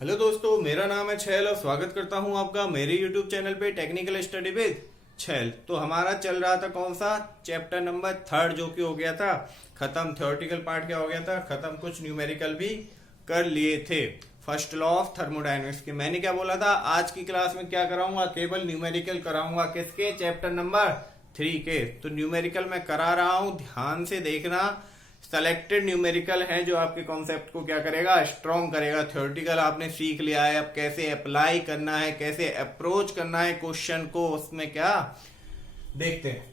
Hello दोस्तों, मेरा नाम है छैल और स्वागत करता हूं आपका मेरे यूट्यूब चैनल पे टेक्निकल स्टडी विद छैल। तो हमारा चल रहा था कौन सा चैप्टर नंबर 3 जो कि हो गया था खत्म। थ्योरेटिकल पार्ट क्या हो गया था खत्म, कुछ न्यूमेरिकल भी कर लिए थे। फर्स्ट लॉ ऑफ थर्मोडायनेमिक्स के मैंने क्या बोला था, आज की क्लास में क्या कराऊंगा, केवल न्यूमेरिकल कराऊंगा। किसके? चैप्टर नंबर 3 के। तो न्यूमेरिकल मैं करा रहा हूं, ध्यान से देखना। सेलेक्टेड न्यूमेरिकल है जो आपके कॉन्सेप्ट को क्या करेगा, स्ट्रॉन्ग करेगा। थ्योरेटिकल आपने सीख लिया है, अब कैसे अप्लाई करना है, कैसे अप्रोच करना है क्वेश्चन को, उसमें क्या देखते हैं।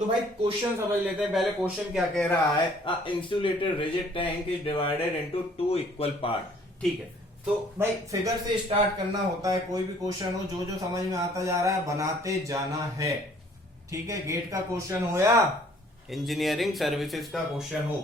तो भाई क्वेश्चन समझ लेते हैं पहले। क्वेश्चन क्या कह रहा है, insulated rigid tank is divided into 2 equal part. ठीक है, तो भाई फिगर से स्टार्ट करना होता है। कोई भी क्वेश्चन हो, जो जो समझ में आता जा रहा है बनाते जाना है। ठीक है, गेट का क्वेश्चन हो या इंजीनियरिंग सर्विसेज का क्वेश्चन हो।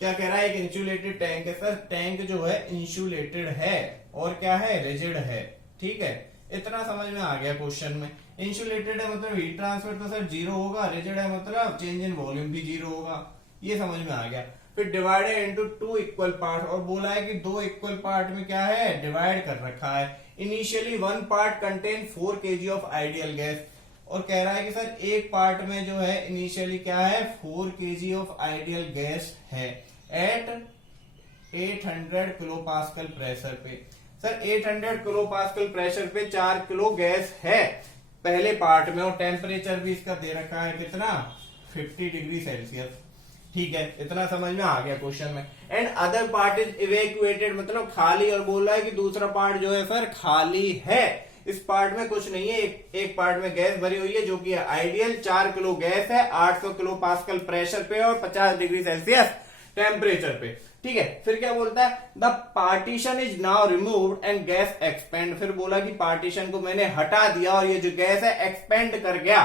क्या कह रहा है, एक इंसुलेटेड टैंक है। सर टैंक जो है इंसुलेटेड है और क्या है, रिजिड है। ठीक है, इतना समझ में आ गया क्वेश्चन में। इंसुलेटेड है मतलब हीट ट्रांसफर तो सर जीरो होगा, रिजिड है मतलब चेंज इन वॉल्यूम भी जीरो होगा। ये समझ में आ गया। फिर डिवाइडेड इनटू 2 इक्वल पार्ट, और बोला है कि 2 इक्वल पार्ट में क्या है, डिवाइड कर रखा है। Initially 1 part contain 4 kg of ideal gas, और कह रहा है कि सर एक पार्ट में जो है इनिशियली क्या है, 4 kg ऑफ आइडियल गैस है एट 800 किलोपास्कल प्रेशर पे। सर 800 किलोपास्कल प्रेशर पे 4 किलो गैस है पहले पार्ट में, और टेम्परेचर भी इसका दे रखा है कितना, 50 डिग्री सेल्सियस। ठीक है, इतना समझ में आ गया क्वेश्चन में। एंड अदर पार्ट इज इवेक्युएटेड मतलब खाली, और बोल रहा है कि दूसरा पार्ट जो है सर खाली है। इस पार्ट में कुछ नहीं है, एक पार्ट में गैस भरी हुई है जो कि आइडियल 4 किलो गैस है 800 किलो पास्कल प्रेशर पे और 50 डिग्री सेल्सियस टेम्परेचर पे। ठीक है, फिर क्या बोलता है, the partition is now removed and gas expand. फिर बोला कि पार्टीशन को मैंने हटा दिया और ये जो गैस है एक्सपेंड कर गया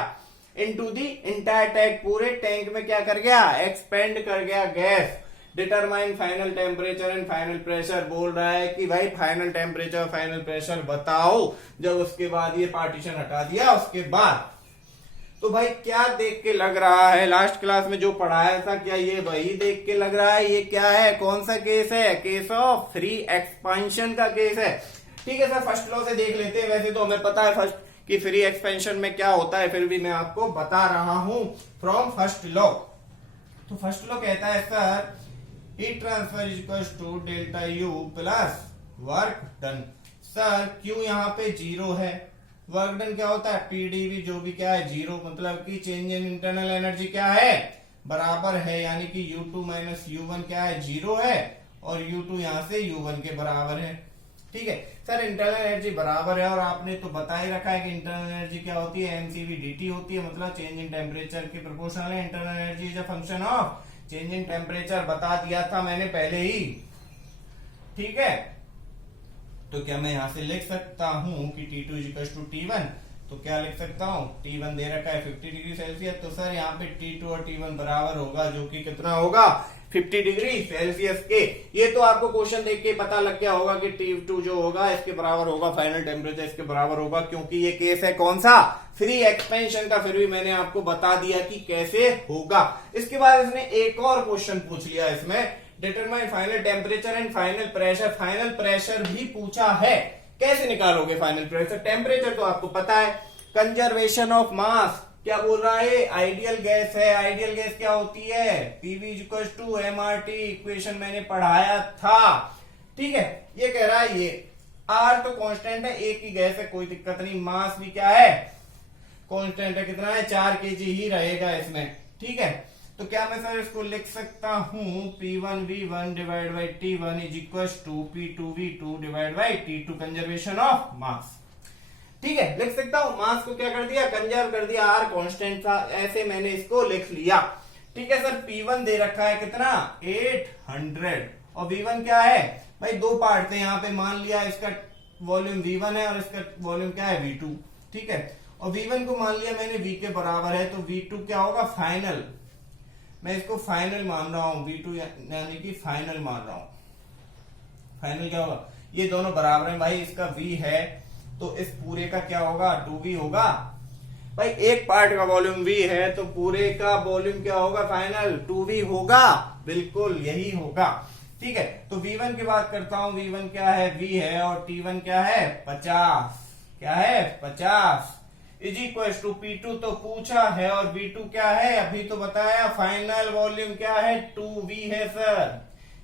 इनटू द इंटायर टैंक। पूरे टैंक में क्या कर गया, एक्सपेंड कर गया gas. Determine final temperature and final pressure. बोल रहा है कि भाई फाइनल टेम्परेचर फाइनल प्रेशर बताओ, जब उसके बाद ये पार्टीशन हटा दिया उसके बाद। तो भाई क्या देख के लग रहा है, लास्ट क्लास में जो पढ़ाया था क्या ये वही देख के लग रहा है? ये क्या है, कौन सा केस है, केस ऑफ फ्री एक्सपेंशन का केस है। ठीक है सर, फर्स्ट लॉ से देख लेते हैं। वैसे तो हमें पता है फर्स्ट कि फ्री एक्सपेंशन में क्या होता है, फिर भी मैं आपको बता रहा हूं फ्रॉम फर्स्ट लॉ। तो फर्स्ट लॉ कहता है सर heat transfer equals to delta U plus work done. सर क्यू यहाँ पे जीरो है, वर्क डन क्या होता है, पीडीवी जो भी क्या है जीरो, मतलब कि चेंज इन इंटरनल एनर्जी क्या है, बराबर है। यानी कि U2 माइनस U1 क्या है, जीरो है, और U2 यहाँ से U1 के बराबर है। ठीक है सर, इंटरनल एनर्जी बराबर है, और आपने तो बता ही रखा है कि इंटरनल एनर्जी क्या होती है, एमसीवी डीटी होती है, मतलब चेंज इन टेम्परेचर के प्रोपोर्शनल है। Internal energy is a function of change in temperature, बता दिया था मैंने पहले ही। ठीक है, तो क्या मैं यहां से लिख सकता हूं कि T2 इक्वल टू T1, तो क्या लिख सकता हूं, T1 दे रखा है 50 डिग्री सेल्सियस, तो सर यहाँ पे T2 और T1 बराबर होगा, जो कि कितना होगा, 50 डिग्री सेल्सियस के। ये तो आपको क्वेश्चन देख के पता लग गया होगा कि T2 जो होगा इसके बराबर होगा, फाइनल टेम्परेचर इसके बराबर होगा, क्योंकि ये केस है कौन सा, फ्री एक्सपेंशन का। फिर भी मैंने आपको बता दिया कि कैसे होगा। इसके बाद इसने एक और क्वेश्चन पूछ लिया इसमें, determine final temperature and final pressure. Final pressure भी पूछा है, कैसे निकालोगे फाइनल प्रेशर। टेम्परेचर तो आपको पता है, कंजर्वेशन ऑफ मास। क्या बोल रहा है, आइडियल गैस है, आइडियल गैस क्या होती है, PV equal to MRT, equation मैंने पढ़ाया था। ठीक है, ये कह रहा है ये आर तो कांस्टेंट है, एक ही गैस है, कोई दिक्कत नहीं। मास भी क्या है, कांस्टेंट है, कितना है, 4 kg ही रहेगा इसमें। ठीक है, तो क्या मैं सर इसको लिख सकता हूं, P1V1 divide by T1 is equal to P2V2 divide by T2, conservation of mass. ठीक है, लिख सकता हूं। मास को क्या कर दिया, कंजर्व कर दिया, आर कांस्टेंट था, ऐसे मैंने इसको लिख लिया। ठीक है सर, P1 दे रखा है कितना, 800, और V1 क्या है, भाई दो पार्ट थे यहाँ पे, मान लिया इसका वॉल्यूम V1 है और इसका वॉल्यूम क्या है, V2। ठीक है, और V1 को मान लिया मैंने V के बराबर है, तो V2 क्या होगा, फाइनल। मैं इसको फाइनल मान रहा हूं, V2 यानी कि फाइनल मान रहा हूं। फाइनल क्या होगा, ये दोनों बराबर हैं भाई, इसका V है तो इस पूरे का क्या होगा, 2V होगा। भाई एक पार्ट का वॉल्यूम V है तो पूरे का वॉल्यूम क्या होगा, फाइनल 2V होगा, बिल्कुल यही होगा। ठीक है, तो V1 की बात करता हूं, V1 क्या है, V है, और T1 क्या है 50, क्या है 50 इज इक्वल टू P2 तो पूछा है, और V2 क्या है अभी तो बताया, फाइनल वॉल्यूम क्या है 2V है सर।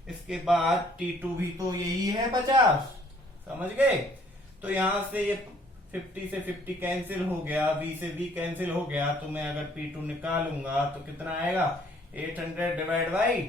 इसके बाद T2 भी तो यही है 50, समझ गए। तो यहां से ये 50 से 50 कैंसिल हो गया, V से V कैंसिल हो गया, तो मैं अगर P2 निकालूंगा तो कितना आएगा 800 डिवाइड बाई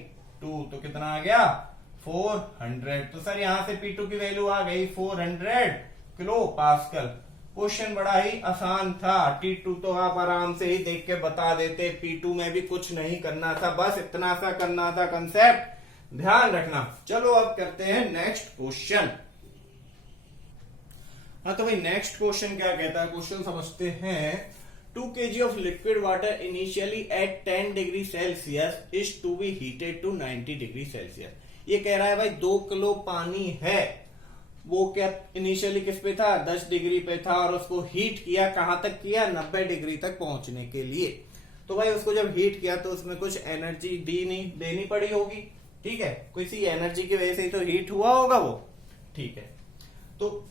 2, तो कितना आ गया 400। तो सर यहां से P2 की वैल्यू आ गई 400 किलो पास्कल। क्वेश्चन बड़ा ही आसान था, T2 तो आप आराम से ही देख के बता देते, P2 में भी कुछ नहीं करना था, बस इतना सा करना था, कंसेप्ट ध्यान रखना। चलो अब करते हैं नेक्स्ट क्वेश्चन। हाँ तो भाई नेक्स्ट क्वेश्चन क्या कहता है, क्वेश्चन समझते हैं। 2 kg of liquid water initially at 10 degree Celsius is to be heated to 90 degree Celsius. ये कह रहा है भाई 2 किलो पानी है, वो क्या इनिशियली किस पे था 10 डिग्री पे था, और उसको हीट किया, कहां तक किया 90 डिग्री तक पहुंचने के लिए। तो भाई उसको जब हीट किया तो उसमें कुछ एनर्जी देनी पड़ी होगी, ठीक है, किसी एनर्जी की वजह से ही तो हीट हुआ होगा वो, ठीक है। तो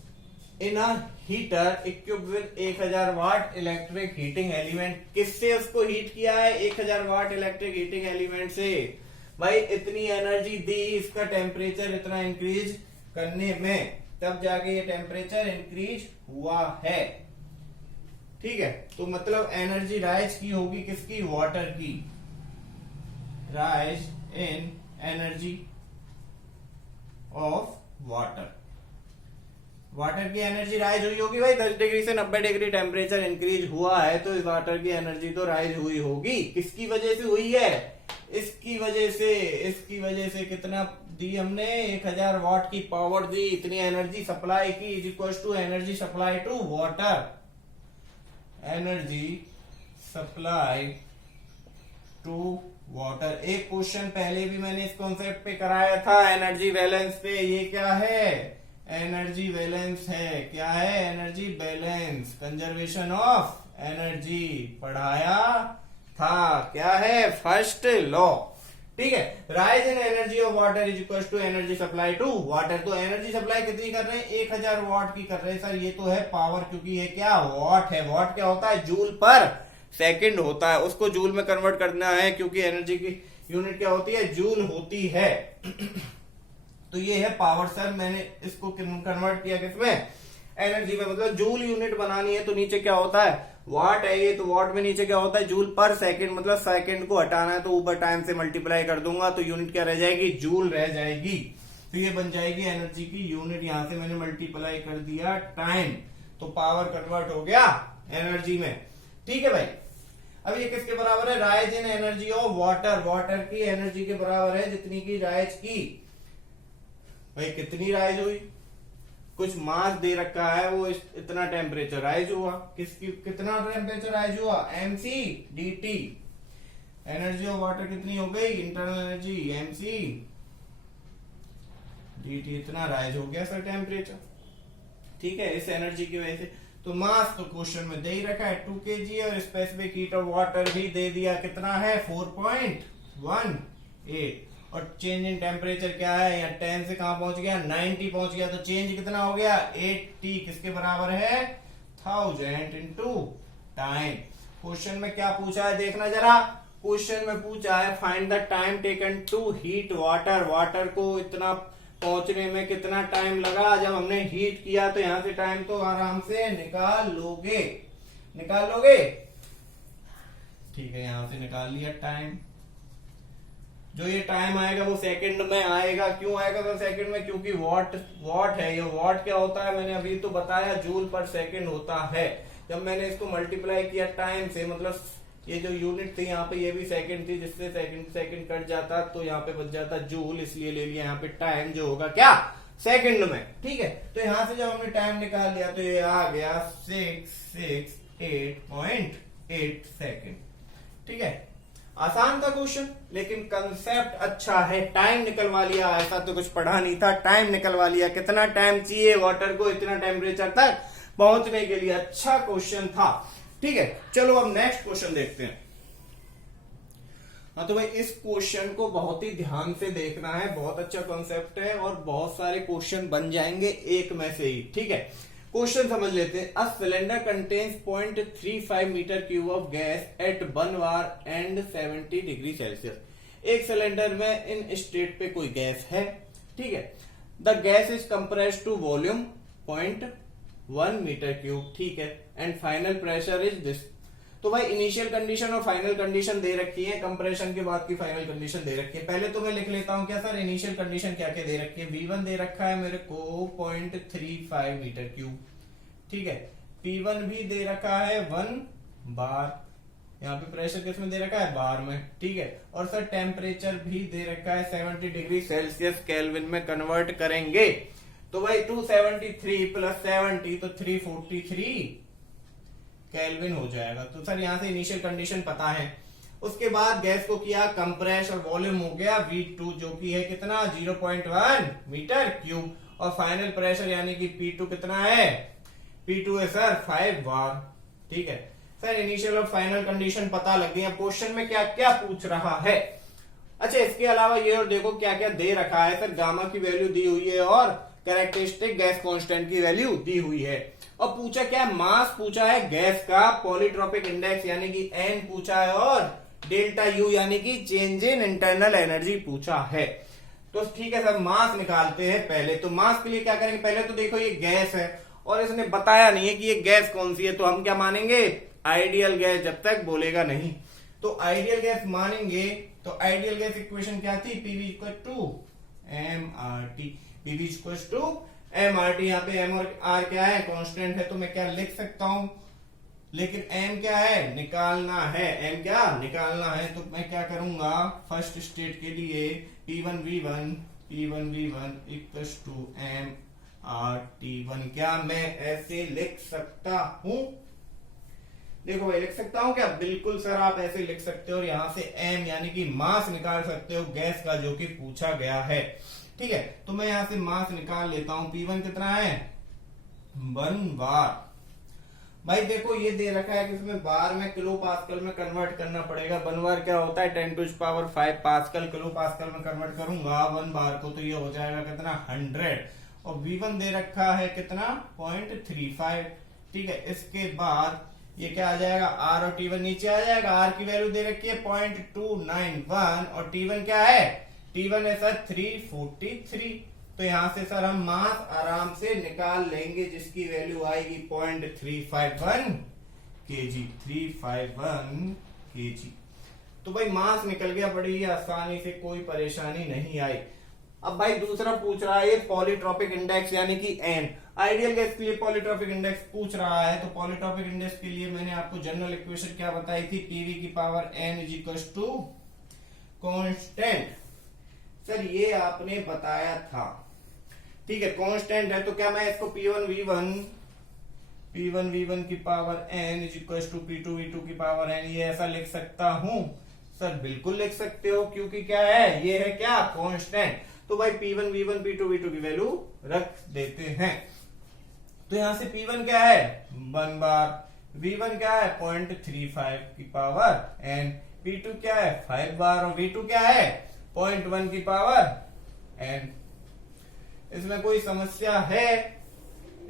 in a heater equipped with 1000 watt electric heating element, किससे उसको हीट किया है 1000 वाट इलेक्ट्रिक हीटिंग एलिमेंट से। भाई इतनी एनर्जी दी, इसका टेम्परेचर इतना इंक्रीज करने में, तब जाके ये टेम्परेचर इंक्रीज हुआ है, ठीक है। तो मतलब एनर्जी राइज की होगी किसकी, वाटर की, rise in energy of water, water की एनर्जी राइज हुई होगी भाई। 10 डिग्री से 90 डिग्री टेम्परेचर इंक्रीज हुआ है, तो इस वाटर की एनर्जी तो राइज हुई होगी। किसकी वजह से हुई है, इसकी वजह से कितना दी हमने 1000 वाट की पावर दी, इतनी एनर्जी सप्लाई की, is equal to energy supply to water, energy supply to water. एक क्वेश्चन पहले भी मैंने इस कॉन्सेप्ट पे कराया था, एनर्जी बैलेंस पे। ये क्या है, एनर्जी बैलेंस है, क्या है energy balance, conservation of energy पढ़ाया था, क्या है फर्स्ट लॉ, ठीक है। Rise in energy of water is equal to energy supply to water. तो एनर्जी सप्लाई कितनी कर रहे हैं 1000 वाट की कर रहे हैं सर, ये तो है पावर, क्योंकि ये क्या वाट है, वाट क्या होता है जूल पर सेकंड होता है, उसको जूल में कन्वर्ट करना है, क्योंकि एनर्जी की यूनिट क्या होती है जूल होती है। तो ये है पावर सर, मैंने इसको कन्वर्ट किया किसमें एनर्जी में, मतलब जूल यूनिट बनानी है तो नीचे क्या होता है वाट है ये, तो वाट में नीचे क्या होता है जूल पर सेकंड, मतलब सेकंड को हटाना है तो ऊपर टाइम से मल्टीप्लाई कर दूंगा, तो यूनिट क्या रह जाएगी जूल रह जाएगी। तो ये बन जाएगी एनर्जी की यूनिट, यहां से मैंने मल्टीप्लाई कर दिया टाइम, तो पावर कन्वर्ट हो गया एनर्जी में, ठीक है भाई। अब ये किसके बराबर है, rise in energy of water, water की एनर्जी के बराबर है जितनी की राइज की। भाई कितनी राइज हुई, कुछ मास दे रखा है, वो इतना टेम्परेचर राइज हुआ, कितना टेम्परेचर राइज हुआ mc dt। Energy of water कितनी हो गई इंटरनल एनर्जी mc dt, इतना राइज हो गया सर टेम्परेचर, ठीक है, इस एनर्जी की वजह से। तो मास तो क्वेश्चन में दे ही रखा है 2 kg, और स्पेसिफिक हीट ऑफ वाटर भी दे दिया, कितना है 4.18, और चेंज इन टेम्परेचर क्या है, यहाँ 10 से कहां पहुंच गया 90 पहुंच गया, तो चेंज कितना हो गया 80, किसके बराबर है 1000 इंटू टाइम। क्वेश्चन में क्या पूछा है देखना जरा, क्वेश्चन में पूछा है find the time taken to heat water, water को इतना पहुंचने में कितना टाइम लगा जब हमने हीट किया। तो यहां से टाइम तो आराम से निकाल लोगे, ठीक है, यहां से निकाल लिया टाइम। जो ये टाइम आएगा वो सेकंड में आएगा, क्यों आएगा सर सेकंड में, क्योंकि वाट है ये, वाट क्या होता है मैंने अभी तो बताया जूल पर सेकंड होता है। जब मैंने इसको मल्टीप्लाई किया टाइम से, मतलब ये जो यूनिट थी यहाँ पे ये भी सेकंड थी, जिससे सेकंड कट जाता तो यहाँ पे बच जाता जूल, इसलिए ले लिया यहाँ पे टाइम जो होगा क्या सेकंड में, ठीक है। तो यहां से जब हमने टाइम निकाल लिया तो ये आ गया 668.8 सेकंड, ठीक है। आसान था क्वेश्चन, लेकिन कंसेप्ट अच्छा है, टाइम निकलवा लिया, ऐसा तो कुछ पढ़ा नहीं था, टाइम निकलवा लिया, कितना टाइम चाहिए वाटर को इतना टेम्परेचर तक पहुंचने के लिए, अच्छा क्वेश्चन था, ठीक है। चलो अब नेक्स्ट क्वेश्चन देखते हैं। हाँ तो भाई इस क्वेश्चन को बहुत ही ध्यान से देखना है, बहुत अच्छा कॉन्सेप्ट है और बहुत सारे क्वेश्चन बन जाएंगे एक में से ही। ठीक है, क्वेश्चन समझ लेते हैं। A cylinder contains 0.35 meter cube of gas at 1 bar and 70 degree Celsius. एक सिलेंडर में इन स्टेट पे कोई गैस है। ठीक है, the gas is compressed to volume 0.1 meter cube. ठीक है, and final pressure is this. तो भाई इनिशियल कंडीशन और फाइनल कंडीशन दे रखी है, कंप्रेशन के बाद की फाइनल कंडीशन दे रखी है। पहले तो मैं लिख लेता हूं क्या सर, इनिशियल कंडीशन क्या क्या दे रखी है। V1 दे रखा है मेरे को 0.35 मीटर क्यूब। ठीक है, P1 भी दे रखा है 1 बार। यहाँ पे प्रेशर किस में दे रखा है, बार में। ठीक है, और सर टेम्परेचर भी दे रखा है 70 डिग्री सेल्सियस, केल्विन में कन्वर्ट करेंगे तो भाई 273 प्लस 70 तो 343 केल्विन हो जाएगा। तो सर यहां से इनिशियल कंडीशन पता है। उसके बाद गैस को किया कंप्रेस और वॉल्यूम हो गया V2 जो कि है कितना 0.1 मीटर क्यूब, और फाइनल प्रेशर यानी कि P2 कितना है, P2 है सर 5 बार। ठीक है सर, इनिशियल और फाइनल कंडीशन पता लग गई। अब क्वेश्चन में क्या क्या पूछ रहा है। अच्छा, इसके अलावा ये और देखो क्या क्या दे रखा है सर। गामा की वैल्यू दी हुई है और कैरेक्टरिस्टिक गैस कांस्टेंट की वैल्यू दी हुई है। और पूछा क्या, मास पूछा है गैस का, पॉलीट्रोपिक इंडेक्स यानी कि N पूछा है, और डेल्टा U यानी कि चेंज इन इंटरनल एनर्जी पूछा है। तो ठीक है सर, मास निकालते हैं पहले। तो मास के लिए क्या करेंगे, पहले तो देखो ये गैस है और इसने बताया नहीं है कि ये गैस कौन सी है, तो हम क्या मानेंगे, आइडियल गैस, जब तक बोलेगा नहीं। तो आइडियल गैस मानेंगे। तो आइडियल गैस इक्वेशन क्या थी, PV=mRT। PV=mRT। यहाँ पे M और R क्या है, कांस्टेंट है, तो मैं क्या लिख सकता हूं, लेकिन M क्या है, निकालना है। M क्या निकालना है, तो मैं क्या करूंगा, फर्स्ट स्टेट के लिए P1V1 mRT1 क्या मैं ऐसे लिख सकता हूं। देखो भाई, लिख सकता हूं क्या, बिल्कुल सर आप ऐसे लिख सकते हो, और यहां से M यानी कि मास निकाल सकते हो गैस का, जो कि पूछा गया है। ठीक है, तो मैं यहां से मास निकाल लेता हूं। P1 कितना है, 1 बार। भाई देखो ये दे रखा है कि इसमें बार में किलो पास्कल में कन्वर्ट करना पड़ेगा। 1 बार क्या होता है, 10⁵ पास्कल, किलो पास्कल में कन्वर्ट करूंगा 1 बार को, तो ये हो जाएगा कितना 100। और V1 दे रखा है कितना 0.35। ठीक है, इसके बाद ये क्या आ जाएगा, R और T1 नीचे आ जाएगा। R की वैल्यू दे रखी है 0.291, और T1 क्या है, T1 है सर 343। तो यहां से सर हम मास आराम से निकाल लेंगे, जिसकी वैल्यू आएगी 0.351 kg। 351 kg। तो भाई मास निकल गया, बड़ी आसानी से, कोई परेशानी नहीं आई। अब भाई दूसरा पूछ रहा है पॉलीट्रोपिक इंडेक्स यानी कि N। आइडियल गैस के लिए पॉलीट्रोपिक इंडेक्स पूछ रहा है। तो पॉलीट्रोपिक इंडेक्स के लिए मैंने आपको जनरल इक्वेशन क्या बताई थी, PV⁴ N कांस्टेंट। सर ये आपने बताया था। ठीक है, कांस्टेंट है, तो क्या मैं इसको P1V1 N P2V2 ये ऐसा लिख सकता हूं। सर बिल्कुल लिख सकते हो, क्योंकि क्या है, ये है क्या, कांस्टेंट। तो भाई P1V1 P2V2 की वैल्यू रख देते हैं। तो यहां से P1 क्या है, 1 बार। V1 क्या है 0.35 N। P2 क्या है 5 बार, और V2 क्या है 0.1 N। इसमें कोई समस्या है,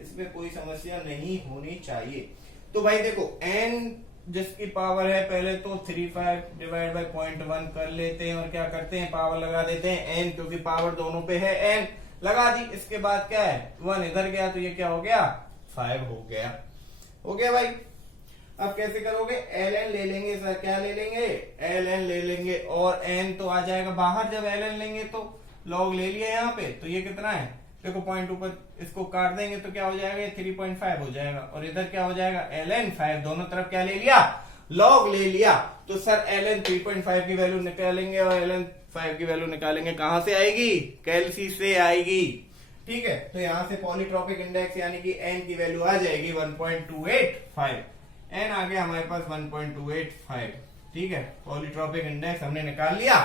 इसमें कोई समस्या नहीं होनी चाहिए। तो भाई देखो N जिसकी पावर है, पहले तो 35 डिवाइड बाय 0.1 कर लेते हैं, और क्या करते हैं, पावर लगा देते हैं N, क्योंकि पावर दोनों पे है, N लगा दी। इसके बाद क्या है, 1 इधर गया, तो ये क्या हो गया, 5 हो गया। हो गया भाई। अब कैसे करोगे, ln ले लेंगे सर, क्या ले लेंगे, ln ले लेंगे, और n तो आ जाएगा बाहर। जब ln लेंगे तो log ले लिया यहाँ पे, तो ये कितना है, देखो 0.2 पर इसको काट देंगे तो क्या हो जाएगा, ये 3.5 हो जाएगा, और इधर क्या हो जाएगा, ln 5। दोनों तरफ क्या ले लिया, log ले लिया। तो सर ln 3.5 की वैल्यू निकालेंगे, और ln 5 की वैल्यू निकालेंगे, कहां से आएगी, कैलसी से आएगी। ठीक है, तो यहां से पॉलीट्रोपिक इंडेक्स यानी कि n की वैल्यू आ जाएगी 1.285। n आ गया हमारे पास 1.285। ठीक है, पॉलीट्रोपिक इंडेक्स हमने निकाल लिया,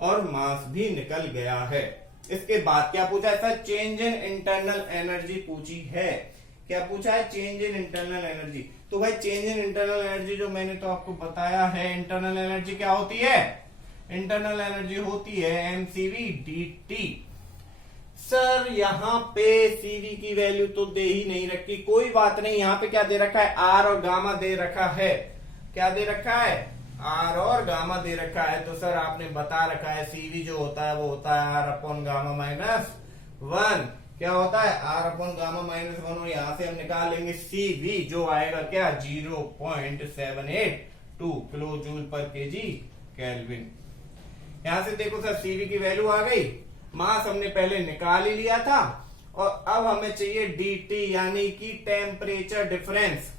और मास भी निकल गया है। इसके बाद क्या पूछा है sir, change in internal energy पूछी है। क्या पूछा है, चेंज इन इंटरनल एनर्जी। तो भाई चेंज इन इंटरनल एनर्जी जो मैंने तो आपको बताया है, इंटरनल एनर्जी क्या होती है, इंटरनल एनर्जी होती है mCV dt। सर यहाँ पे CV की वैल्यू तो दे ही नहीं रखी, कोई बात नहीं। यहाँ पे क्या दे रखा है, R और गामा दे रखा है। क्या दे रखा है, R और गामा दे रखा है। तो सर आपने बता रखा है CV जो होता है वो होता है R अपॉन गामा माइनस 1। क्या होता है, R अपॉन गामा माइनस 1। और यहां से हम निकाल लेंगे CV जो आएगा क्या, 0.782 किलो जूल पर केजी केल्विन। यहां से देखो सर CV की वैल्यू आ गई, मास हमने पहले निकाल ही लिया था। और अब हमें चाहिए dt यानी कि temperature difference.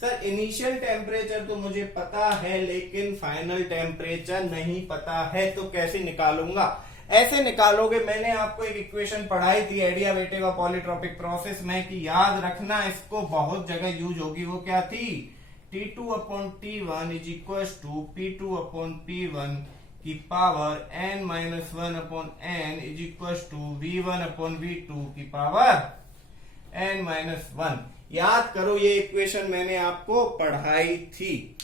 Sir initial temperature तो मुझे पता है लेकिन फाइनल टेम्परेचर नहीं पता है, तो कैसे निकालूंगा। ऐसे निकालोगे, मैंने आपको एक इक्वेशन पढ़ाई थी एडियाबेटिक और पॉलीट्रॉपिक प्रोसेस में, कि याद रखना इसको बहुत जगह यूज होगी। वो क्या थी, T2 upon T1 is equal to P2 upon P1 की power n minus 1 upon n is equal to V1 upon V2 की पावर n माइनस 1। याद करो, ये इक्वेशन मैंने आपको पढ़ाई थी।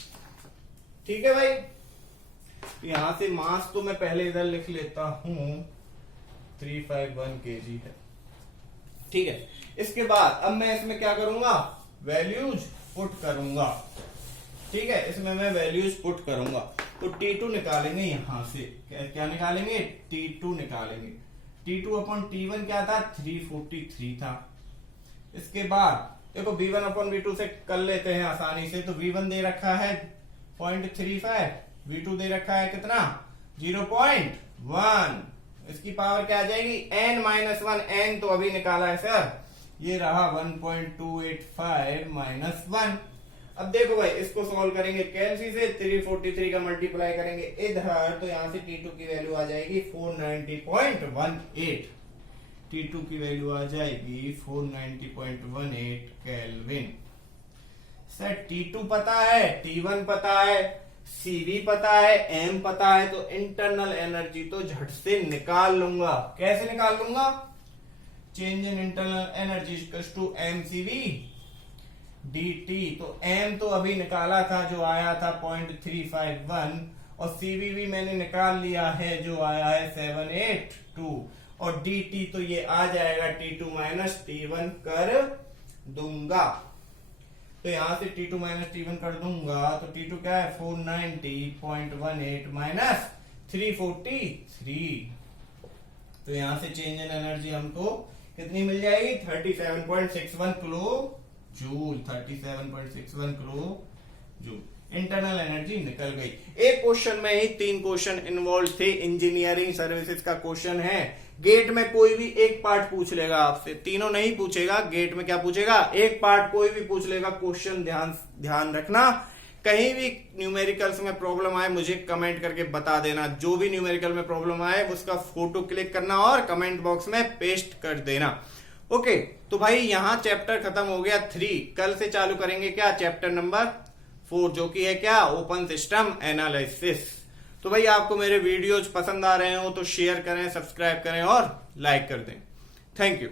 ठीक है भाई। यहां से मास तो मैं पहले इधर लिख लेता हूं, 351 kg है। ठीक है, इसके बाद अब मैं इसमें क्या करूंगा, वैल्यूज पुट करूंगा। ठीक है, इसमें मैं वैल्यूज पुट करूंगा। तो T2 निकालेंगे यहां से, क्या निकालेंगे, T2 निकालेंगे। T2 अपॉन T1 क्या था, 343 था। इसके बाद देखो V1 अपॉन V2 से कर लेते हैं आसानी से। तो V1 दे रखा है 0.35, V2 दे रखा है कितना, 0.1। इसकी पावर क्या आ जाएगी, n माइनस 1। n तो अभी निकाला है सर, ये रहा 1.285 माइनस 1। अब देखो भाई, इसको सॉल्व करेंगे कैलसी से, 343 का मल्टीप्लाई करेंगे इधर, तो यहां से T2 की वैल्यू आ जाएगी 490.18। T2 की वैल्यू आ जाएगी 490.18 केल्विन। सर T2 पता है, T1 पता है, CV पता है, M पता है, तो इंटरनल एनर्जी तो झट से निकाल लूंगा। कैसे निकाल लूंगा, change in internal energy equals to mCV dt। तो m तो अभी निकाला था जो आया था 0.351, और CV भी मैंने निकाल लिया है जो आया है 782, और dt तो ये आ जाएगा T2 माइनस T1 कर दूंगा। तो यहां से T2 माइनस T1 कर दूंगा, तो T2 क्या है, 490.18 माइनस 343। तो यहां से चेंज इन एनर्जी हमको कितनी मिल जाएगी, 37.61 kilo joule. 37.61 kilo joule internal energy निकल गई। एक क्वेश्चन में ही 3 क्वेश्चन इन्वॉल्व थे। इंजीनियरिंग सर्विसेज का क्वेश्चन है, गेट में कोई भी एक पार्ट पूछ लेगा आपसे, तीनों नहीं पूछेगा। गेट में क्या पूछेगा, एक पार्ट कोई भी पूछ लेगा। क्वेश्चन ध्यान रखना, कहीं भी न्यूमेरिकल्स में प्रॉब्लम आए मुझे कमेंट करके बता देना। जो भी न्यूमेरिकल में प्रॉब्लम आए उसका फोटो क्लिक करना और कमेंट बॉक्स में पेस्ट कर देना। ओके, तो भाई यहाँ चैप्टर खत्म हो गया 3। कल से चालू करेंगे क्या, चैप्टर नंबर 4, जो कि है क्या, ओपन सिस्टम एनालिसिस। तो भाई आपको मेरे वीडियोज पसंद आ रहे हो तो शेयर करें, सब्सक्राइब करें और लाइक कर दें। Thank you.